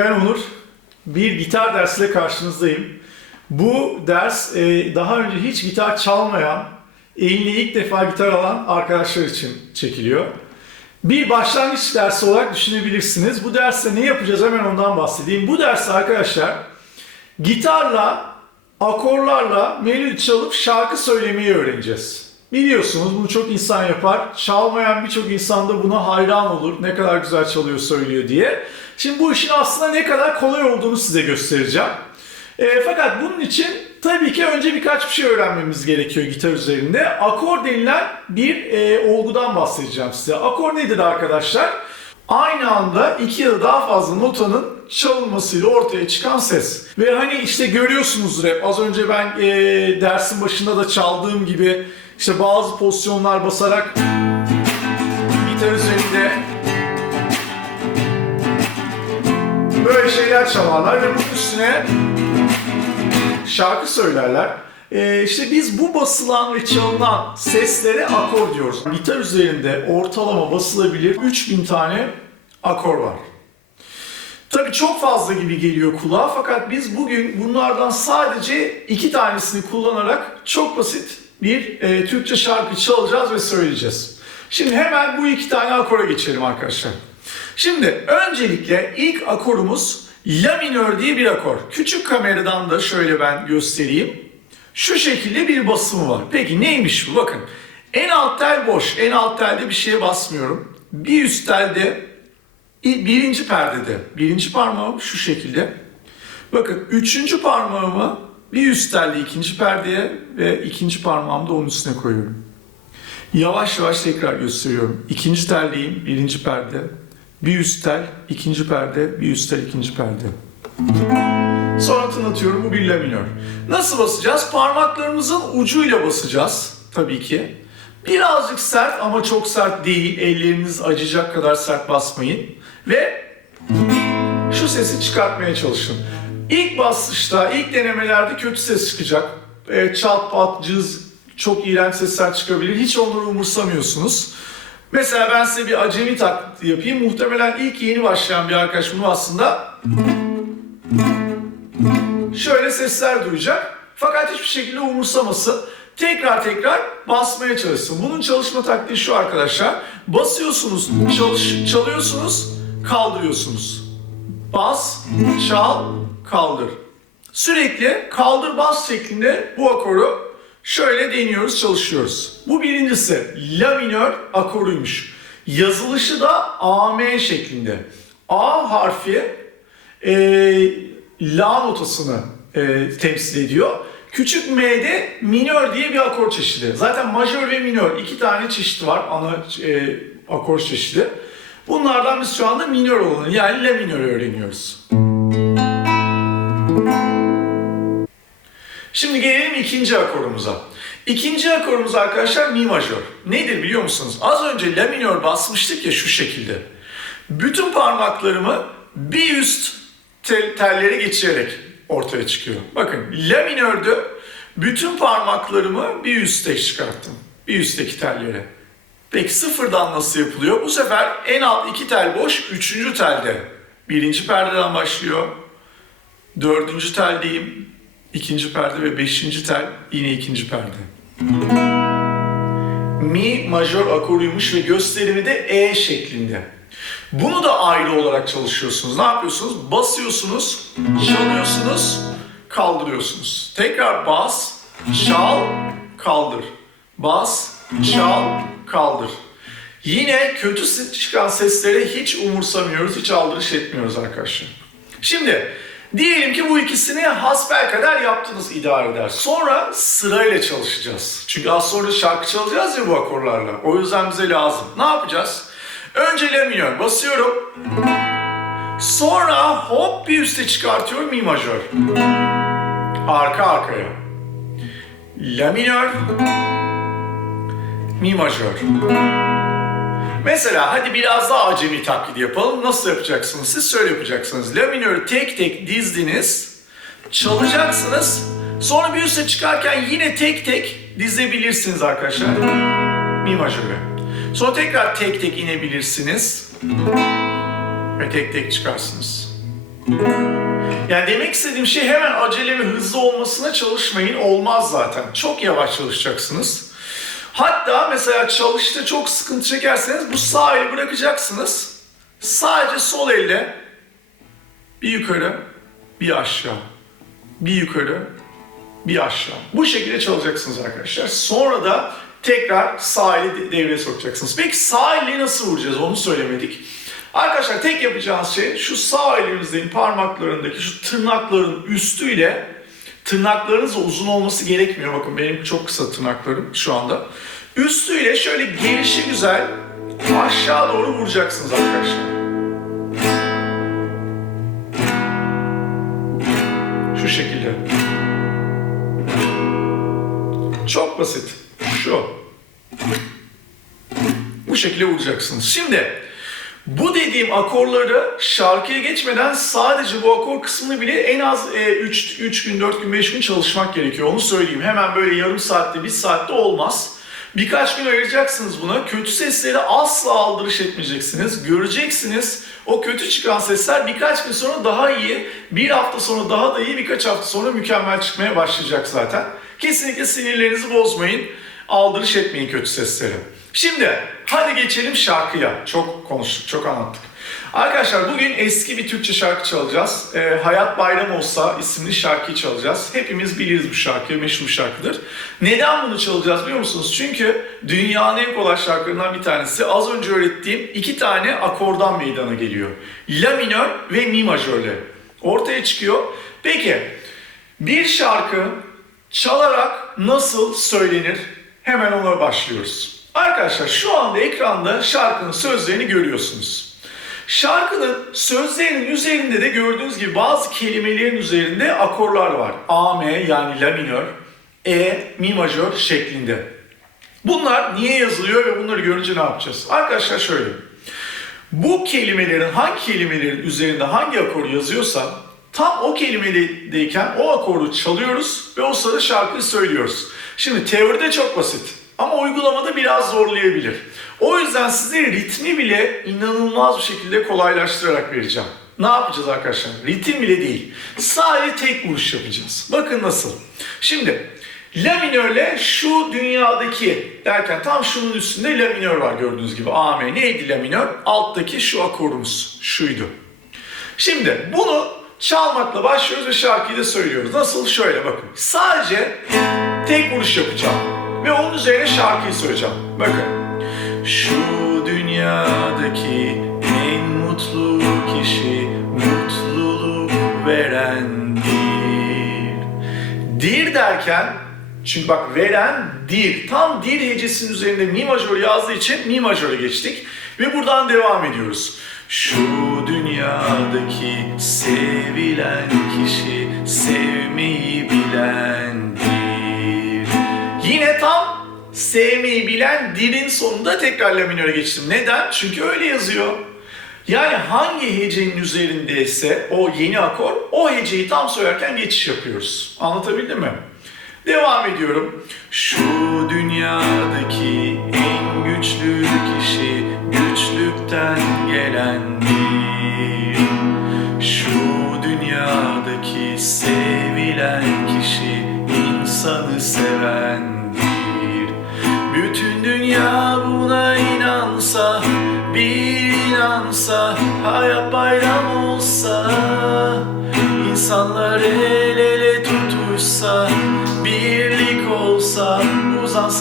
ben Onur. Bir gitar dersiyle karşınızdayım. Bu ders e, daha önce hiç gitar çalmayan, eline ilk defa gitar alan arkadaşlar için çekiliyor. Bir başlangıç dersi olarak düşünebilirsiniz. Bu derste ne yapacağız hemen ondan bahsedeyim. Bu derste arkadaşlar gitarla, akorlarla melodi çalıp şarkı söylemeyi öğreneceğiz. Biliyorsunuz bunu çok insan yapar. Çalmayan birçok insan da buna hayran olur. Ne kadar güzel çalıyor söylüyor diye. Şimdi bu işin aslında ne kadar kolay olduğunu size göstereceğim. E, fakat bunun için tabii ki önce birkaç bir şey öğrenmemiz gerekiyor gitar üzerinde. Akor denilen bir e, olgudan bahsedeceğim size. Akor nedir arkadaşlar? Aynı anda iki ya da daha fazla notanın çalınmasıyla ortaya çıkan ses. Ve hani işte görüyorsunuzdur hep az önce ben e, dersin başında da çaldığım gibi işte bazı pozisyonlar basarak gitar üzerinde böyle şeyler çalarlar ve bunun üstüne şarkı söylerler. Ee, işte biz bu basılan ve çalınan seslere akor diyoruz. Gitar üzerinde ortalama basılabilir 3000 tane akor var. Tabii çok fazla gibi geliyor kulağa fakat biz bugün bunlardan sadece iki tanesini kullanarak çok basit bir e, Türkçe şarkı çalacağız ve söyleyeceğiz. Şimdi hemen bu iki tane akora geçelim arkadaşlar. Şimdi öncelikle ilk akorumuz La minör diye bir akor. Küçük kameradan da şöyle ben göstereyim. Şu şekilde bir basımı var. Peki neymiş bu? Bakın. En alt tel boş. En alt telde bir şeye basmıyorum. Bir üst telde birinci perdede birinci parmağım şu şekilde. Bakın üçüncü parmağımı bir üst telde ikinci perdeye ve ikinci parmağımı da onun üstüne koyuyorum. Yavaş yavaş tekrar gösteriyorum. İkinci teldeyim, birinci perde. Bir üst tel, ikinci perde, bir üst tel, ikinci perde. Sonra tınlatıyorum bu bir la minör. Nasıl basacağız? Parmaklarımızın ucuyla basacağız tabii ki. Birazcık sert ama çok sert değil. Elleriniz acıyacak kadar sert basmayın. Ve şu sesi çıkartmaya çalışın. İlk basışta, ilk denemelerde kötü ses çıkacak. E, çat pat, cız, çok iğrenç sesler çıkabilir. Hiç onları umursamıyorsunuz. Mesela ben size bir acemi taklidi yapayım. Muhtemelen ilk yeni başlayan bir arkadaş bunu aslında şöyle sesler duyacak. Fakat hiçbir şekilde umursamasın. Tekrar tekrar basmaya çalışsın. Bunun çalışma taktiği şu arkadaşlar. Basıyorsunuz, çalış, çalıyorsunuz, kaldırıyorsunuz. Bas, çal, kaldır. Sürekli kaldır bas şeklinde bu akoru şöyle deniyoruz, çalışıyoruz. Bu birincisi La minör akoruymuş. Yazılışı da AM şeklinde. A harfi e, La notasını e, temsil ediyor. Küçük M'de minör diye bir akor çeşidi. Zaten majör ve minör iki tane çeşit var ana e, akor çeşidi. Bunlardan biz şu anda minör olanı yani La minörü öğreniyoruz. Şimdi gelelim ikinci akorumuza. İkinci akorumuz arkadaşlar mi majör. Nedir biliyor musunuz? Az önce la minör basmıştık ya şu şekilde. Bütün parmaklarımı bir üst tel, tellere geçirerek ortaya çıkıyor. Bakın la minörde bütün parmaklarımı bir üste çıkarttım. Bir üstteki tellere. Peki sıfırdan nasıl yapılıyor? Bu sefer en alt iki tel boş, üçüncü telde. Birinci perdeden başlıyor. Dördüncü teldeyim. İkinci perde ve beşinci tel yine ikinci perde. Mi majör akoruymuş ve gösterimi de E şeklinde. Bunu da ayrı olarak çalışıyorsunuz. Ne yapıyorsunuz? Basıyorsunuz, çalıyorsunuz, kaldırıyorsunuz. Tekrar bas, çal, kaldır. Bas, çal, kaldır. Yine kötü çıkan sesleri hiç umursamıyoruz, hiç aldırış etmiyoruz arkadaşlar. Şimdi diyelim ki bu ikisini hasbel kadar yaptınız idare eder. Sonra sırayla çalışacağız. Çünkü az sonra şarkı çalacağız ya bu akorlarla. O yüzden bize lazım. Ne yapacağız? Önce la minör basıyorum. Sonra hop bir üste çıkartıyorum mi majör. Arka arkaya. La minör. Mi majör. Mesela hadi biraz daha acemi taklidi yapalım. Nasıl yapacaksınız? Siz şöyle yapacaksınız. La minörü tek tek dizdiniz. Çalacaksınız. Sonra bir üste çıkarken yine tek tek dizebilirsiniz arkadaşlar. Mi majörü. Sonra tekrar tek tek inebilirsiniz. Ve tek tek çıkarsınız. Yani demek istediğim şey hemen acele ve hızlı olmasına çalışmayın. Olmaz zaten. Çok yavaş çalışacaksınız. Hatta mesela çalışta çok sıkıntı çekerseniz bu sağ eli bırakacaksınız. Sadece sol elle bir yukarı, bir aşağı. Bir yukarı, bir aşağı. Bu şekilde çalacaksınız arkadaşlar. Sonra da tekrar sağ eli de- devreye sokacaksınız. Peki sağ eli nasıl vuracağız onu söylemedik. Arkadaşlar tek yapacağınız şey şu sağ elimizin parmaklarındaki şu tırnakların üstüyle tırnaklarınız uzun olması gerekmiyor. Bakın benim çok kısa tırnaklarım şu anda. Üstüyle şöyle gelişi güzel aşağı doğru vuracaksınız arkadaşlar. Şu şekilde. Çok basit. Şu. Bu şekilde vuracaksınız. Şimdi bu dediğim akorları şarkıya geçmeden sadece bu akor kısmını bile en az 3, 3 gün, 4 gün, 5 gün çalışmak gerekiyor. Onu söyleyeyim. Hemen böyle yarım saatte, bir saatte olmaz. Birkaç gün ayıracaksınız buna. Kötü sesleri asla aldırış etmeyeceksiniz. Göreceksiniz o kötü çıkan sesler birkaç gün sonra daha iyi, bir hafta sonra daha da iyi, birkaç hafta sonra mükemmel çıkmaya başlayacak zaten. Kesinlikle sinirlerinizi bozmayın. Aldırış etmeyin kötü sesleri. Şimdi hadi geçelim şarkıya. Çok konuştuk, çok anlattık. Arkadaşlar bugün eski bir Türkçe şarkı çalacağız. Ee, Hayat Bayram Olsa isimli şarkıyı çalacağız. Hepimiz biliriz bu şarkıyı, meşhur bir şarkıdır. Neden bunu çalacağız biliyor musunuz? Çünkü dünyanın en kolay şarkılarından bir tanesi. Az önce öğrettiğim iki tane akordan meydana geliyor. La minör ve mi majörle. Ortaya çıkıyor. Peki bir şarkı çalarak nasıl söylenir? Hemen ona başlıyoruz. Arkadaşlar şu anda ekranda şarkının sözlerini görüyorsunuz. Şarkının sözlerinin üzerinde de gördüğünüz gibi bazı kelimelerin üzerinde akorlar var. A, M yani la minör, E, mi majör şeklinde. Bunlar niye yazılıyor ve bunları görünce ne yapacağız? Arkadaşlar şöyle. Bu kelimelerin hangi kelimelerin üzerinde hangi akor yazıyorsa tam o kelimedeyken o akoru çalıyoruz ve o sırada şarkıyı söylüyoruz. Şimdi teoride çok basit ama uygulamada biraz zorlayabilir. O yüzden size ritmi bile inanılmaz bir şekilde kolaylaştırarak vereceğim. Ne yapacağız arkadaşlar? Ritim bile değil. Sadece tek vuruş yapacağız. Bakın nasıl. Şimdi La minörle şu dünyadaki derken tam şunun üstünde la minör var gördüğünüz gibi. A, M. Neydi la minör? Alttaki şu akorumuz. Şuydu. Şimdi bunu çalmakla başlıyoruz ve şarkıyı da söylüyoruz. Nasıl? Şöyle bakın. Sadece tek vuruş yapacağım. Ve onun üzerine şarkıyı söyleyeceğim. Bakın. Şu dünyadaki en mutlu kişi mutluluk verendir. Dir derken çünkü bak veren dir. Tam dir hecesinin üzerinde mi majör yazdığı için mi majöre geçtik. Ve buradan devam ediyoruz. Şu dünyadaki sevilen kişi sevmeyi bilendir. Tam sevmeyi bilen dilin sonunda tekrar la minöre geçtim. Neden? Çünkü öyle yazıyor. Yani hangi hecenin üzerindeyse o yeni akor, o heceyi tam söylerken geçiş yapıyoruz. Anlatabildim mi? Devam ediyorum. Şu dünyadaki en güçlü kişi güçlükten gelendir.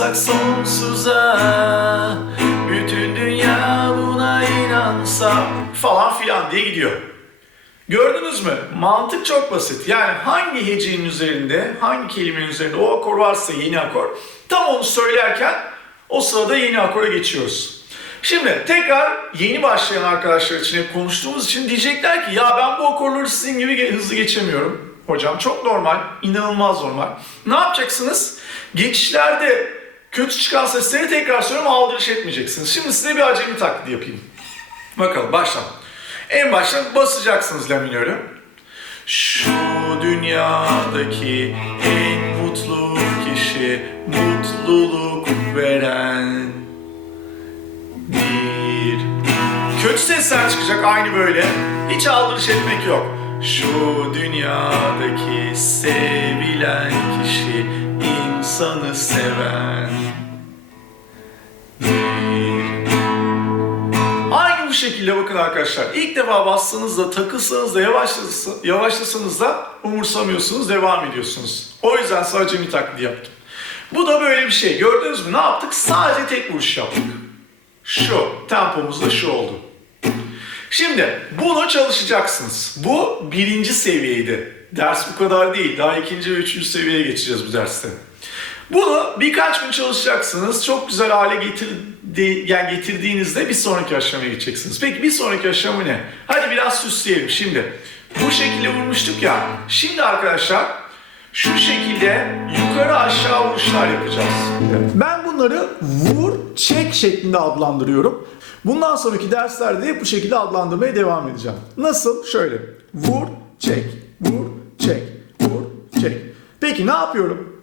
Uzansak sonsuza, bütün dünya buna inansa falan filan diye gidiyor. Gördünüz mü? Mantık çok basit. Yani hangi hecenin üzerinde, hangi kelimenin üzerinde o akor varsa yeni akor, tam onu söylerken o sırada yeni akora geçiyoruz. Şimdi tekrar yeni başlayan arkadaşlar için hep konuştuğumuz için diyecekler ki ya ben bu akorları sizin gibi hızlı geçemiyorum. Hocam çok normal, inanılmaz normal. Ne yapacaksınız? Geçişlerde kötü çıkan sesleri tekrar söylüyorum aldırış etmeyeceksiniz. Şimdi size bir acemi taklidi yapayım. Bakalım başla. En başta basacaksınız la minörü. Şu dünyadaki en mutlu kişi mutluluk veren bir. Kötü sesler çıkacak aynı böyle. Hiç aldırış etmek yok. Şu dünyadaki sevilen kişi insanı seven Aynı bu şekilde bakın arkadaşlar. İlk defa bastığınızda, takılsanız da, yavaşlasanız, da umursamıyorsunuz, devam ediyorsunuz. O yüzden sadece bir taklidi yaptım. Bu da böyle bir şey. Gördünüz mü? Ne yaptık? Sadece tek vuruş yaptık. Şu. Tempomuz da şu oldu. Şimdi bunu çalışacaksınız. Bu birinci seviyeydi. Ders bu kadar değil. Daha ikinci ve üçüncü seviyeye geçeceğiz bu derste. Bunu birkaç gün çalışacaksınız. Çok güzel hale getirdi, yani getirdiğinizde bir sonraki aşamaya geçeceksiniz. Peki bir sonraki aşama ne? Hadi biraz süsleyelim şimdi. Bu şekilde vurmuştuk ya. Şimdi arkadaşlar şu şekilde yukarı aşağı vuruşlar yapacağız. Ben bunları vur, çek şeklinde adlandırıyorum. Bundan sonraki derslerde bu şekilde adlandırmaya devam edeceğim. Nasıl? Şöyle. Vur, çek, vur, çek, vur, çek. Peki ne yapıyorum?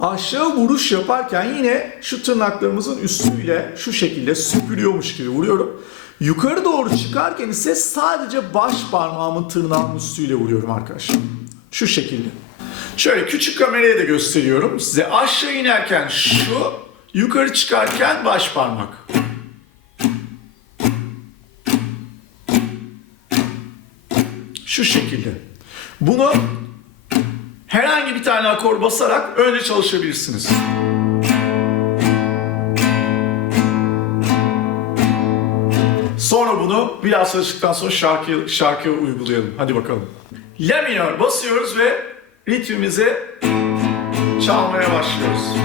Aşağı vuruş yaparken yine şu tırnaklarımızın üstüyle şu şekilde süpürüyormuş gibi vuruyorum. Yukarı doğru çıkarken ise sadece baş parmağımın tırnağının üstüyle vuruyorum arkadaşlar. Şu şekilde. Şöyle küçük kameraya da gösteriyorum size. Aşağı inerken şu, yukarı çıkarken baş parmak. Şu şekilde. Bunu herhangi bir tane akor basarak önce çalışabilirsiniz. Sonra bunu biraz çalıştıktan sonra şarkı şarkıya uygulayalım. Hadi bakalım. La minör basıyoruz ve ritmimize çalmaya başlıyoruz.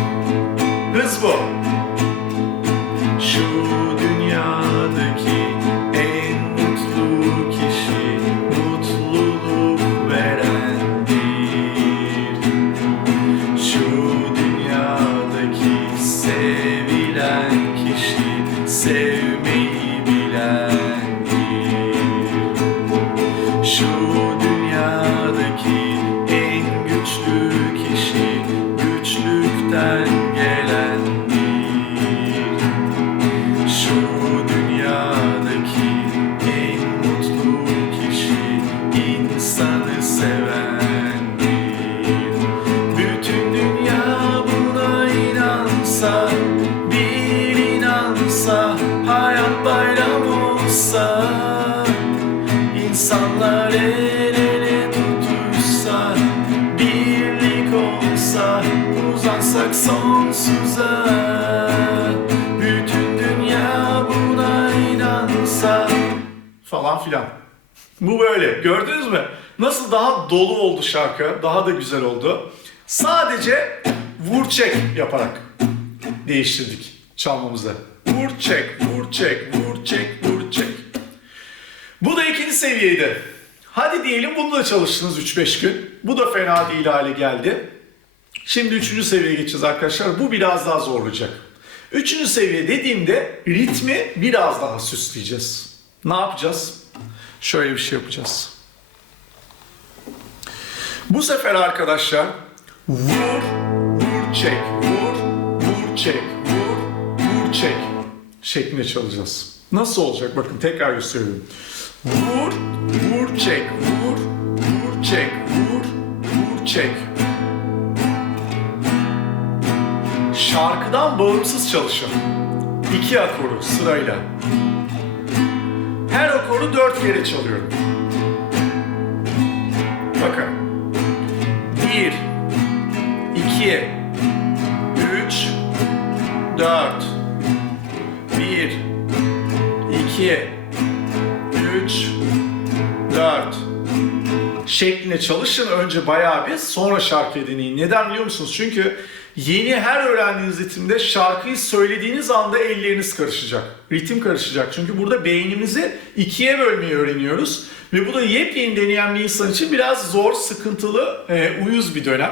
Hız bu. Şu falan filan. Bu böyle. Gördünüz mü? Nasıl daha dolu oldu şarkı. Daha da güzel oldu. Sadece vur çek yaparak değiştirdik çalmamızı. Vur çek, vur çek, vur çek, vur çek. Bu da ikinci seviyeydi. Hadi diyelim bunu da çalıştınız 3-5 gün. Bu da fena değil hale geldi. Şimdi üçüncü seviyeye geçeceğiz arkadaşlar. Bu biraz daha zorlayacak. Üçüncü seviye dediğimde ritmi biraz daha süsleyeceğiz. Ne yapacağız? Şöyle bir şey yapacağız. Bu sefer arkadaşlar vur, vur çek, vur, vur çek, vur, vur çek şeklinde çalacağız. Nasıl olacak? Bakın tekrar gösteriyorum. Vur, vur çek, vur, vur çek, vur, vur çek. Şarkıdan bağımsız çalışın. İki akoru sırayla. Akoru dört kere çalıyorum. Bakın. Bir, iki, üç, dört. Bir, iki, üç, dört. Şeklinde çalışın önce bayağı bir sonra şarkıyı deneyin. Neden biliyor musunuz? Çünkü yeni her öğrendiğiniz ritimde şarkıyı söylediğiniz anda elleriniz karışacak. Ritim karışacak. Çünkü burada beynimizi ikiye bölmeyi öğreniyoruz. Ve bu da yepyeni deneyen bir insan için biraz zor, sıkıntılı, e, uyuz bir dönem.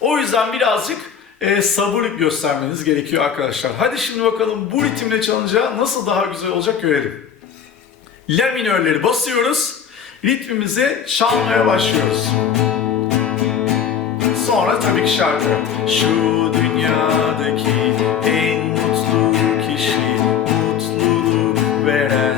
O yüzden birazcık e, sabır göstermeniz gerekiyor arkadaşlar. Hadi şimdi bakalım bu ritimle çalınca nasıl daha güzel olacak görelim. La minörleri basıyoruz. Ritmimizi çalmaya başlıyoruz. Sonra tabii ki şarkı. Şu dünyadaki en mutlu kişi mutluluk verendir.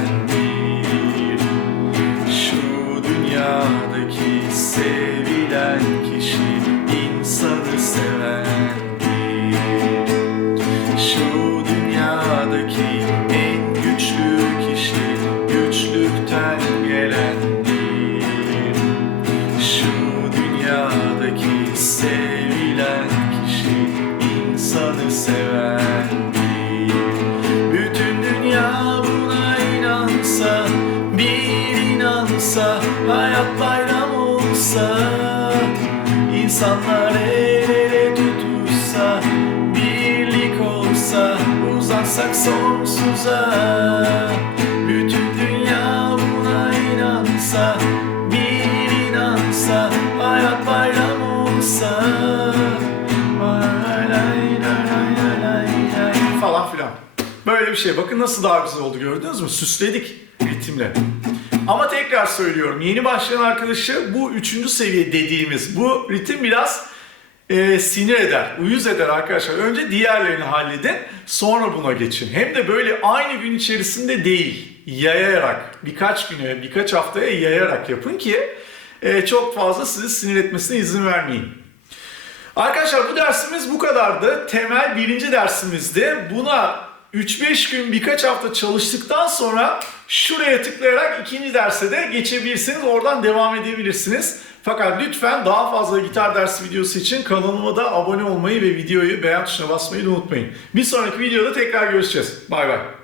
Uzansak sonsuza Bütün dünya buna inansa Bir inansa Hayat bayram olsa Falan filan. Böyle bir şey. Bakın nasıl daha güzel oldu gördünüz mü? Süsledik ritimle. Ama tekrar söylüyorum yeni başlayan arkadaşı bu üçüncü seviye dediğimiz bu ritim biraz e, sinir eder, uyuz eder arkadaşlar. Önce diğerlerini halledin sonra buna geçin. Hem de böyle aynı gün içerisinde değil, yayarak birkaç güne, birkaç haftaya yayarak yapın ki e, çok fazla sizi sinir etmesine izin vermeyin. Arkadaşlar bu dersimiz bu kadardı. Temel birinci dersimizdi. Buna 3-5 gün birkaç hafta çalıştıktan sonra şuraya tıklayarak ikinci derse de geçebilirsiniz. Oradan devam edebilirsiniz. Fakat lütfen daha fazla gitar dersi videosu için kanalıma da abone olmayı ve videoyu beğen tuşuna basmayı unutmayın. Bir sonraki videoda tekrar görüşeceğiz. Bay bay.